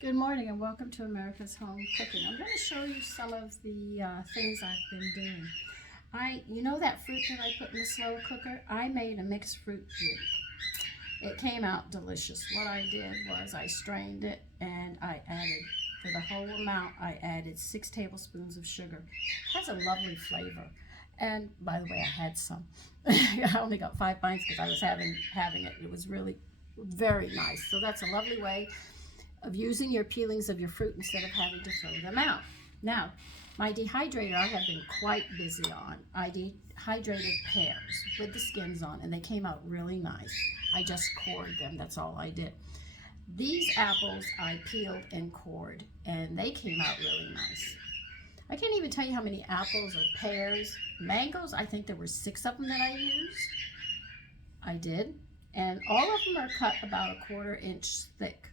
Good morning and welcome to America's Home Cooking. I'm going to show you some of the things I've been doing. You know that fruit that I put in the slow cooker? I made a mixed fruit drink. It came out delicious. What I did was I strained it and I added, for the whole amount, I added 6 tablespoons of sugar. It has a lovely flavor. And by the way, I had some. I only got 5 pints because I was having it. It was really very nice. So that's a lovely way of using your peelings of your fruit instead of having to throw them out. Now, my dehydrator I have been quite busy on. I dehydrated pears with the skins on, and they came out really nice. I just cored them, that's all I did. These apples I peeled and cored, and they came out really nice. I can't even tell you how many apples or pears. Mangoes, I think there were 6 of them that I used. I did. And all of them are cut about a 1/4 inch thick.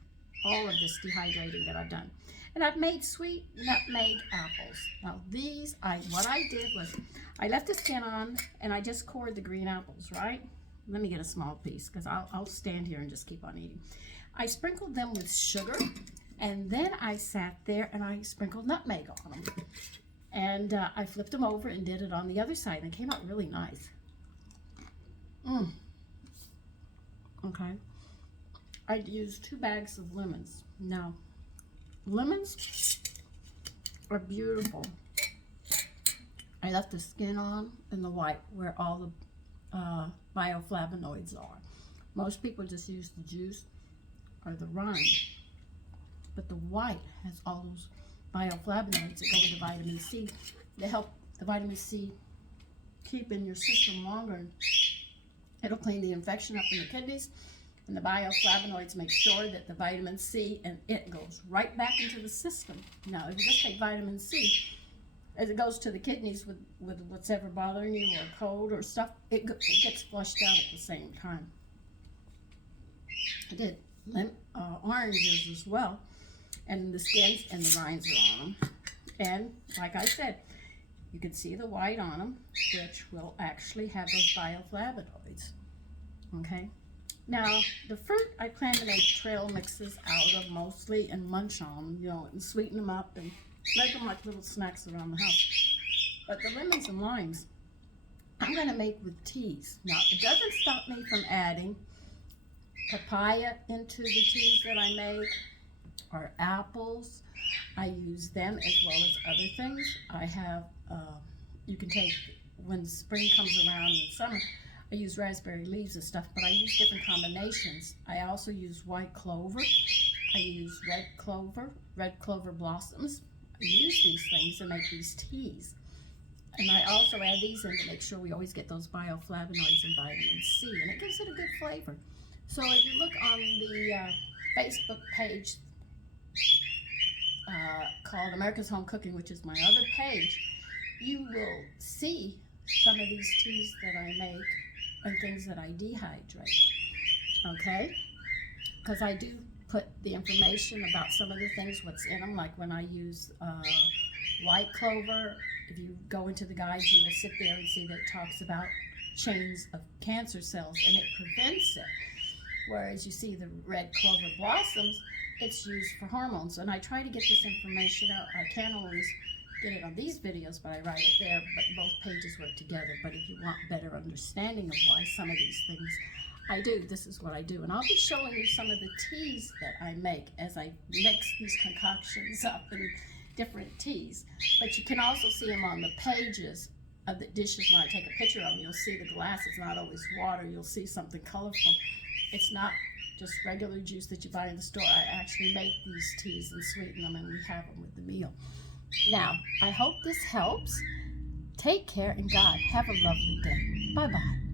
All of this dehydrating that I've done. And I've made sweet nutmeg apples. Now these, what I did was, I left the skin on and I just cored the green apples, right? Let me get a small piece because I'll stand here and just keep on eating. I sprinkled them with sugar and then I sat there and I sprinkled nutmeg on them. And I flipped them over and did it on the other side and it came out really nice. Okay. I used 2 bags of lemons. Now, lemons are beautiful. I left the skin on and the white where all the bioflavonoids are. Most people just use the juice or the rind, but the white has all those bioflavonoids that go with the vitamin C. They help the vitamin C keep in your system longer. It'll clean the infection up in the kidneys. And the bioflavonoids make sure that the vitamin C and it goes right back into the system. Now, if you just take vitamin C, as it goes to the kidneys with what's ever bothering you or cold or stuff, it gets flushed out at the same time. I did oranges as well, and the skins and the rinds are on them. And like I said, you can see the white on them, which will actually have those bioflavonoids. Okay. Now, the fruit I plan to make trail mixes out of mostly and munch on, and sweeten them up and make them like little snacks around the house. But the lemons and limes, I'm going to make with teas. Now, it doesn't stop me from adding papaya into the teas that I make, or apples. I use them as well as other things. I have, you can take, when spring comes around in summer, I use raspberry leaves and stuff, but I use different combinations. I also use white clover. I use red clover blossoms. I use these things to make these teas. And I also add these in to make sure we always get those bioflavonoids and vitamin C, and it gives it a good flavor. So if you look on the Facebook page called America's Home Cooking, which is my other page, you will see some of these teas that I make and things that I dehydrate, okay? Because I do put the information about some of the things, what's in them, like when I use white clover. If you go into the guides, you will sit there and see that it talks about chains of cancer cells, and it prevents it. Whereas you see the red clover blossoms, it's used for hormones. And I try to get this information out. I can't always get it on these videos, but I write it there, but both pages work together. But if you want better understanding of why some of these things I do, this is what I do. And I'll be showing you some of the teas that I make as I mix these concoctions up in different teas. But you can also see them on the pages of the dishes. When I take a picture of them, you'll see the glass. It's not always water. You'll see something colorful. It's not just regular juice that you buy in the store. I actually make these teas and sweeten them, and we have them with the meal. Now, I hope this helps. Take care, and God, have a lovely day. Bye-bye.